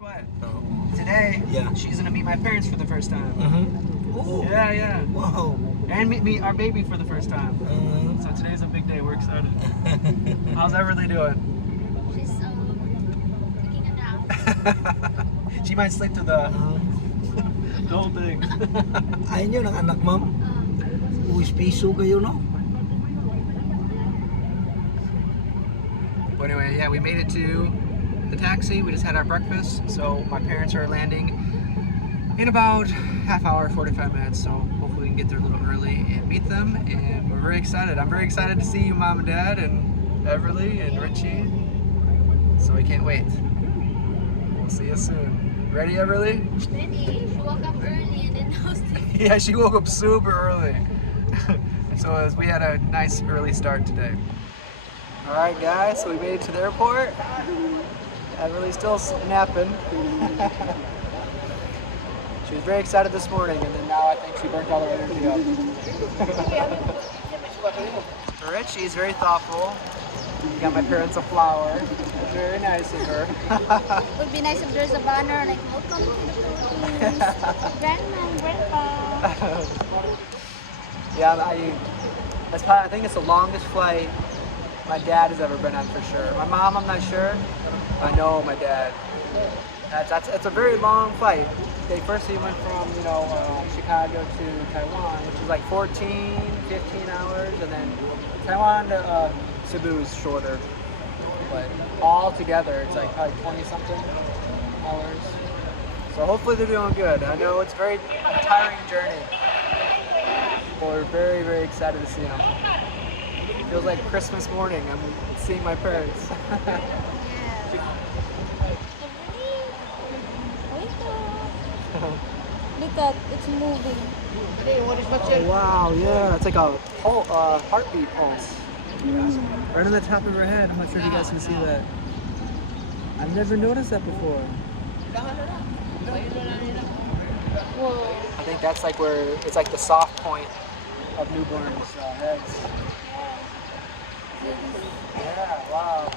what? Today, she's gonna meet my parents for the first time. Oh. Yeah. Wow. And meet our baby for the first time. So today's a big day. We're excited. How's Everly doing? She's taking a nap. She might sleep to the whole thing. Ayun yun ang anak, ma'am. Uwis piso kayo, no? But anyway, yeah, we made it to the taxi. We just had our breakfast. So my parents are landing in about half hour, 45 minutes. So hopefully we can get there a little early and meet them. And we're very excited. I'm very excited to see you, Mom and Dad, and Everly and Richie. So we can't wait. We'll see you soon. Ready, Everly? Ready. She woke up early and then now sleeping. Yeah, she woke up super early. So we had a nice early start today. All right, guys, so we made it to the airport. Everly's still napping. She was very excited this morning, and then now I think she burnt all her energy up. Richie's very thoughtful. She got my parents a flower. Very nice of her. It would be nice if there's a banner like welcome to the Philippines. Grandma and Grandpa. Yeah, I think it's the longest flight my dad has ever been on for sure. My mom, I'm not sure. I know my dad. It's a very long flight. They went from Chicago to Taiwan, which is like 14, 15 hours, and then Taiwan to Cebu is shorter. But all together, it's like probably 20 something hours. So hopefully they're doing good. I know it's a tiring journey. But we're very, very excited to see them. It feels like Christmas morning. I'm seeing my parents. Look at it's moving. Oh, wow, yeah, it's like a heartbeat pulse. Right on the top of her head. I'm not sure if you guys can see that. I've never noticed that before. Whoa. I think that's like where it's like the soft point of newborns' heads. Yeah, wow.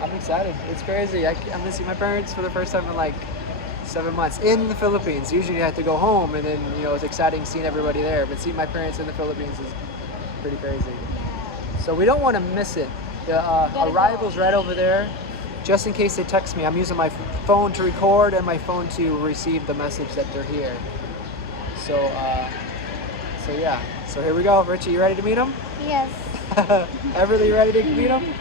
I'm excited. It's crazy. I'm gonna see my parents for the first time in like 7 months in the Philippines. Usually you have to go home, and then it's exciting seeing everybody there. But seeing my parents in the Philippines is pretty crazy. So we don't want to miss it. The arrival's right over there. Just in case they text me, I'm using my phone to record and my phone to receive the message that they're here. So yeah. So here we go. Richie, you ready to meet them? Yes. Everly, you ready to meet them?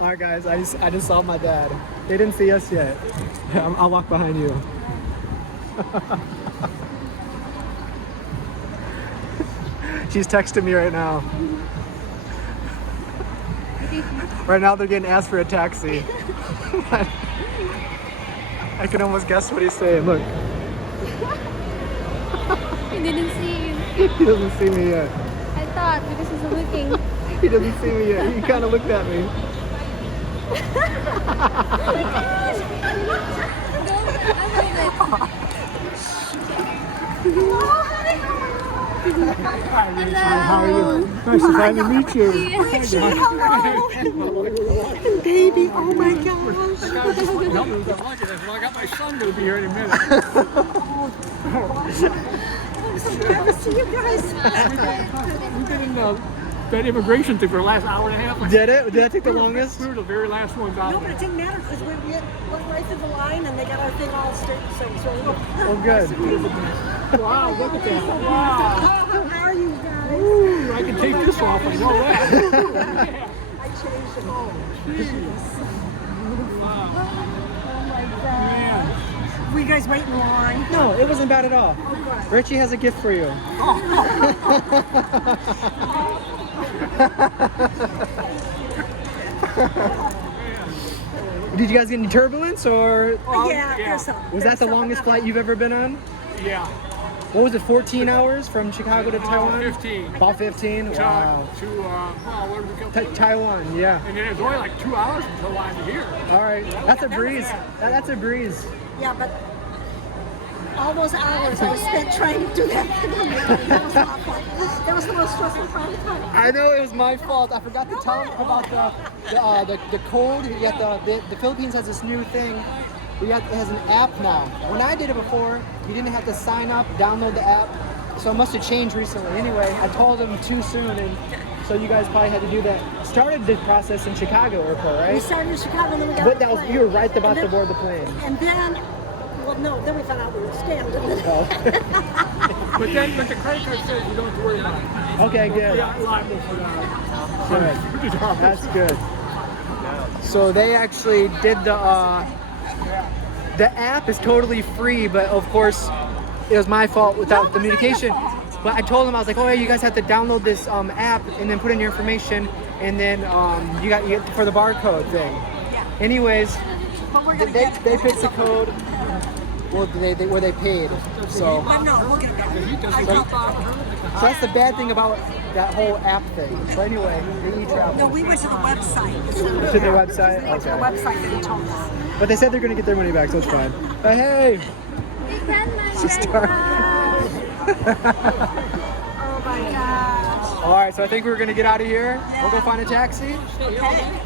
All right, guys. I just saw my dad. They didn't see us yet. I'll walk behind you. She's texting me right now. Right now they're getting asked for a taxi. I can almost guess what he's saying. Look. He didn't see you. He doesn't see me yet. I thought because he's looking. He doesn't see me yet. He kind of looked at me. Hi, Richie. How are you? Nice to finally meet you. Hello. Baby, oh my gosh. Well, I got my son going to be here in a minute. Good to see you guys. We've been in that immigration thing for the last hour and a half. Did it? Did that take the longest? We were the very last ones out. No, but it didn't matter because we went right through the line and they got our thing all straight. So Oh, good. Wow, look at that. Wow. how are you guys? Ooh, I can take this off, I know that. I changed it all. Oh my God. Man. Were you guys waiting in line? No, it wasn't bad at all. Oh, good. Richie has a gift for you. Did you guys get any turbulence or? Yeah, there's some. Was that the longest flight you've ever been on? Yeah. What was it, 14 hours from Chicago to Taiwan? 15. About 15? Wow. Where did we go? Taiwan, yeah. And then it was only like 2 hours until I'm here. All right, that's a breeze. That's a breeze. Yeah, but all those hours I spent trying to do that. That was awful. That was the most stressful part of the time. I know it was my fault. I forgot to tell them about the code. The Philippines has this new thing. It has an app now. When I did it before, you didn't have to sign up, download the app. So it must have changed recently. Anyway, I told them too soon, and so you guys probably had to do that. Started the process in Chicago airport, right? We started in Chicago, and then we got But on that the was plane. you were right about And to then- board the plane. And then, well, no, then we found out we were scammed. And then, Oh. But the credit card says you don't have to worry about it. Okay, good. You're not liable for Good. That's good. So they actually did the app is totally free, but of course it was my fault without the communication. But I told them, I was like, oh yeah, you guys have to download this app and then put in your information, and then you get for the barcode thing. Anyways, they picked the code. Well, where they paid. So so that's the bad thing about that whole app thing. So anyway, they e-travel. no, we went to the website. To their website? We went to the Okay. website and they told us. But they said they're going to get their money back, so it's fine. But hey! Grandma. Oh my gosh. Alright, so I think we're going to get out of here. We'll go find a taxi.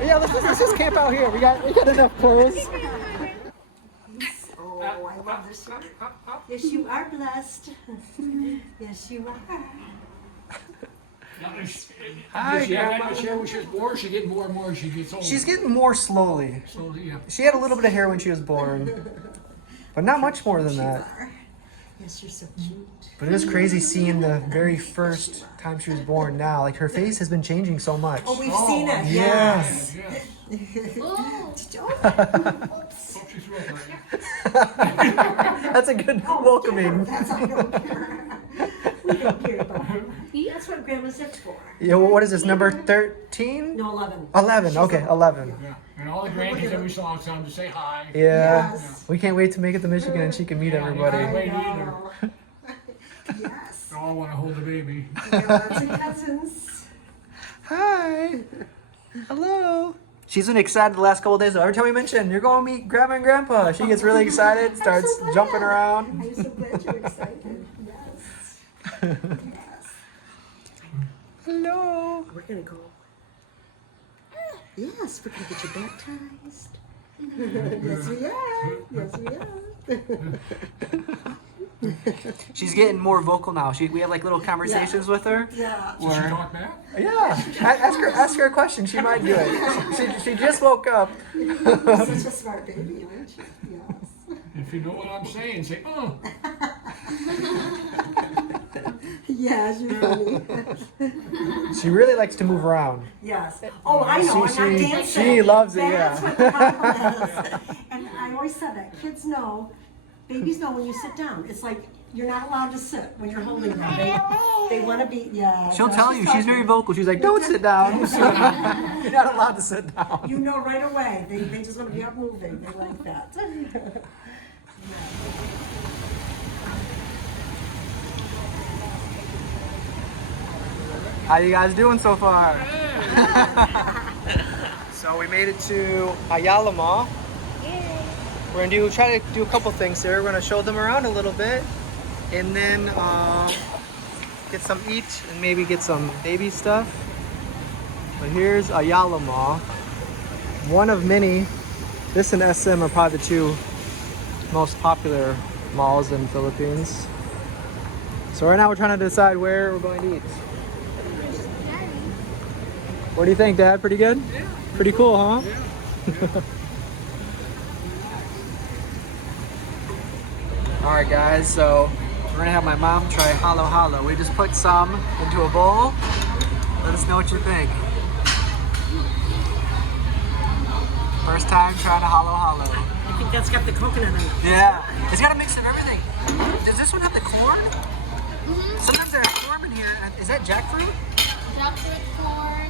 Yeah, let's just camp out here. We got enough clothes. Oh, I love this shirt. Yes, you are blessed. Yes, you are. Hi, Does she have Grandma. that share when she was born? She get more and more as she gets older. She's getting more slowly. So, yeah. She had a little bit of hair when she was born, but not much more than that. Yes, you're so cute. But it is crazy seeing the very first time she was born now. Like, her face has been changing so much. Oh, we've seen it. Yes. Yes. Oh. Hope she throws that. That's a good welcoming. That's I don't care. We don't care about her. That's what Grandma's there for. Yeah, well, what is this, number 13? No, 11. 11, okay, 11. Yeah. And all the grandkids that we saw, it's time to say hi. Yeah. Yes. We can't wait to make it to Michigan and she can meet everybody. Wait I either. know. Yes. They all want to hold the baby. We got lots of cousins. Hi. Hello. She's been excited the last couple of days. Every time we mention you're going to meet Grandma and Grandpa, she gets really excited, starts I'm so glad. jumping around. I'm so glad you're excited. Yes. Yes. Hello. We're gonna go. Yes, we're gonna get you baptized. Yes, we are. Yes, we are. She's getting more vocal now. We have like little conversations with her. Yeah. Does she talk back? Yeah. Ask her a question. She might do it. She just woke up. Such a smart baby, aren't you? Yes. If you know what I'm saying, say, oh. Yes, you're funny. She really likes to move around. Yes. Oh, I know. She- I'm not she- dancing. she loves it, That's yeah. what the problem is. And I always said that. Kids know, babies know when you sit down. It's like you're not allowed to sit when you're holding them. They want to be, yeah. She'll no, tell you. She's talking. very vocal. She's like, don't sit down. You're not allowed to sit down. You know right away. They just want to be up moving. They like that. How you guys doing so far? So we made it to Ayala Mall. We're gonna try to do a couple things here. We're gonna show them around a little bit, and then get some eat and maybe get some baby stuff. But here's Ayala Mall, one of many. This and SM are probably the two most popular malls in the Philippines. So right now we're trying to decide where we're going to eat. What do you think, Dad? Pretty good? Yeah. Pretty cool, huh? Alright guys, so we're gonna have my mom try Holo Holo. We just put some into a bowl. Let us know what you think. First time trying a Holo Holo. I think that's got the coconut in it. Yeah. It's got a mix of everything. Does this one have the corn? Sometimes there's corn in here. Is that jackfruit? Chocolate corn.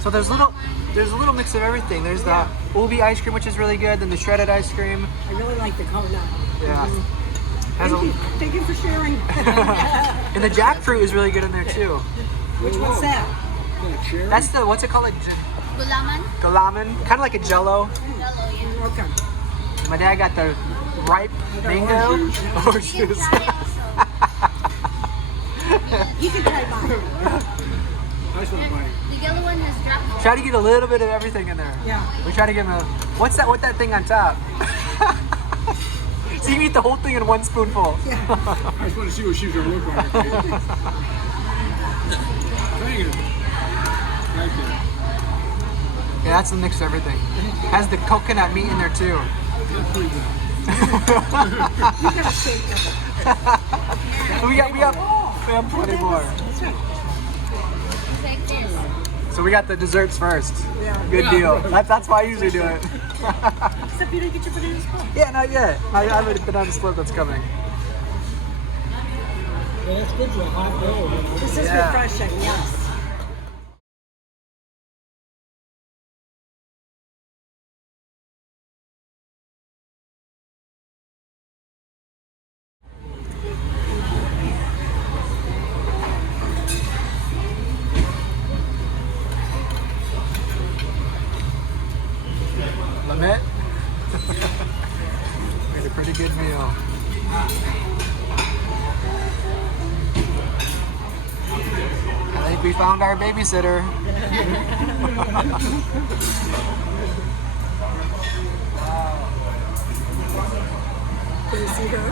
So there's a little mix of everything. There's the ubi ice cream, which is really good, then the shredded ice cream. I really like the coconut. Yeah. Has Thank you. Thank you for sharing. and the jackfruit is really good in there too. Which one's that? That's the, what's it called? Like Gulaman. gulaman, kind of like a jello. Yellow, yeah. Okay. My dad got the ripe mango horseshoes. You can try mine. Nice one, buddy. The yellow one has dropped. Try to get a little bit of everything in there. Yeah. We try to give him a. What's that thing on top? So you can eat the whole thing in one spoonful. I just want to see what she's gonna look like. Okay? Dang it. Right there. Yeah, that's the mix of everything. Has the coconut meat in there too. That's pretty good. You got a shake of it. we have plenty more. That's right. It's like this. So we got the desserts first. Yeah. Good deal. That's why I usually do it. Except you didn't get your bananas split. Yeah, not yet. I haven't been on the split that's coming. Yeah, that's good for a hot day. You know? This is Yeah. refreshing, yes. Lamette? Made a pretty good meal. I think we found our babysitter. Can you see her?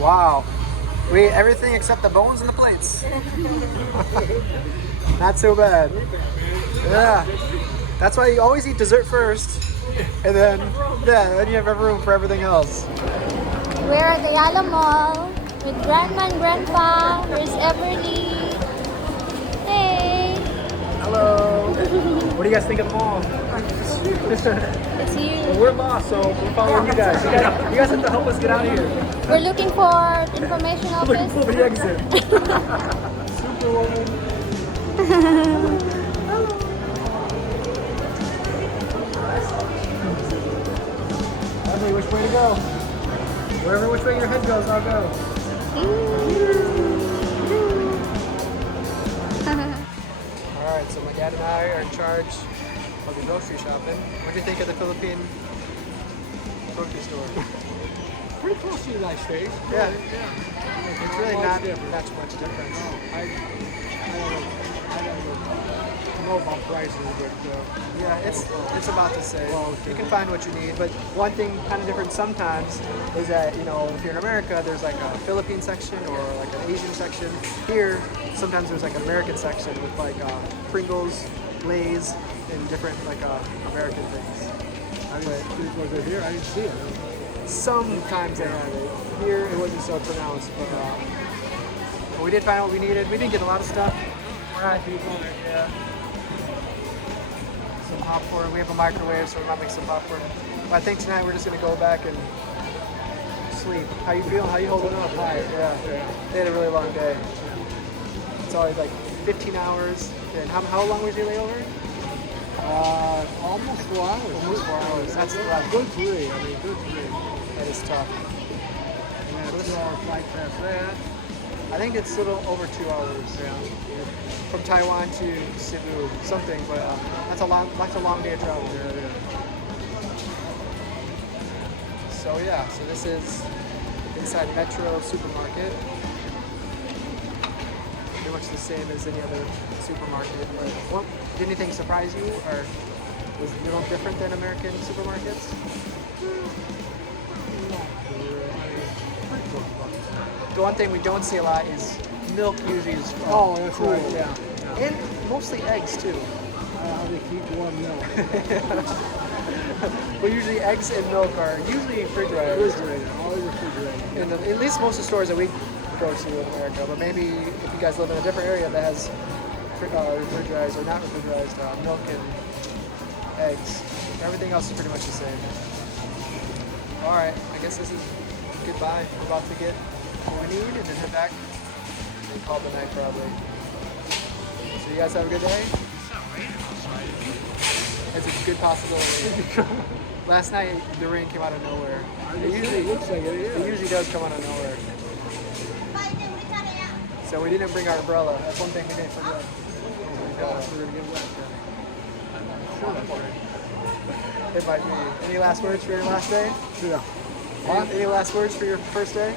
Wow. We ate everything except the bones and the plates. Not so bad. Yeah. That's why you always eat dessert first. And then you have room for everything else. We're at the Ayala Mall with Grandma and Grandpa. Here's Everly. Hey. Hello. What do you guys think of the mall? It's you. We're lost, so we're following you guys. You guys have to help us get out of here. We're looking for information Looking for office. the exit. Superwoman. Everly, which way to go? Wherever which way your head goes, I'll go. Alright, so my dad and I are in charge of the grocery shopping. What do you think of the Philippine grocery store? Pretty close to the United States. Yeah, it's really not that much difference. I don't know about prices, but Yeah, it's about the same. You can find what you need, but one thing kind of different sometimes is that, you know, if you're in America, there's like a Philippine section or like an Asian section. Here, sometimes there's like an American section with like Pringles, Lay's, and different like American things. was it here? I didn't see it. Sometimes they have it. Here, it wasn't so pronounced, but we did find what we needed. We didn't get a lot of stuff. We're not huge on it, yeah. Some popcorn. We have a microwave, so we might make some popcorn. But I think tonight we're just gonna go back and sleep. How you feeling? How you holding up? Tired. Yeah. They had a really long day. It's always like 15 hours. And how long was your layover? Almost 4 hours. Almost 4 hours. That's like Good 3. I mean, good 3. that is tough. Yeah, 2-hour flight past that. I think it's a little over 2 hours. Yeah. From Taiwan to Cebu, something, but that's a long day of travel. So yeah, so this is inside Metro supermarket. Pretty much the same as any other supermarket. But did anything surprise you, or was it a little different than American supermarkets? The one thing we don't see a lot is milk. Usually is That's cool. right. Yeah. And mostly eggs too. How they keep warm milk. But usually eggs and milk are usually refrigerated. Refrigerated. Always refrigerated. In at least most of the stores that we go to in America. But maybe if you guys live in a different area that has refrigerized or not refrigerized milk and eggs, everything else is pretty much the same. All right, I guess this is goodbye. We're about to get what we need and then head back and call the night probably. So you guys have a good day. It's a good possibility. Last night the rain came out of nowhere. It looks like it is. It usually does come out of nowhere. So we didn't bring our umbrella. That's one thing we didn't forget. We're gonna get wet. Sure, that's right. It might be. Any last words for your last day? Yeah. Any last words for your first day?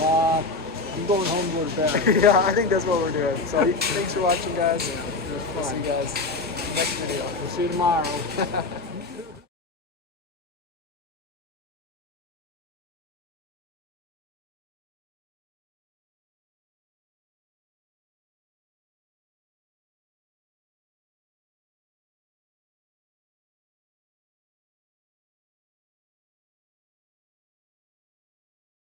I'm going home to go to bed. Yeah, I think that's what we're doing. So thanks for watching, guys. We'll see you guys next video. We'll see you tomorrow.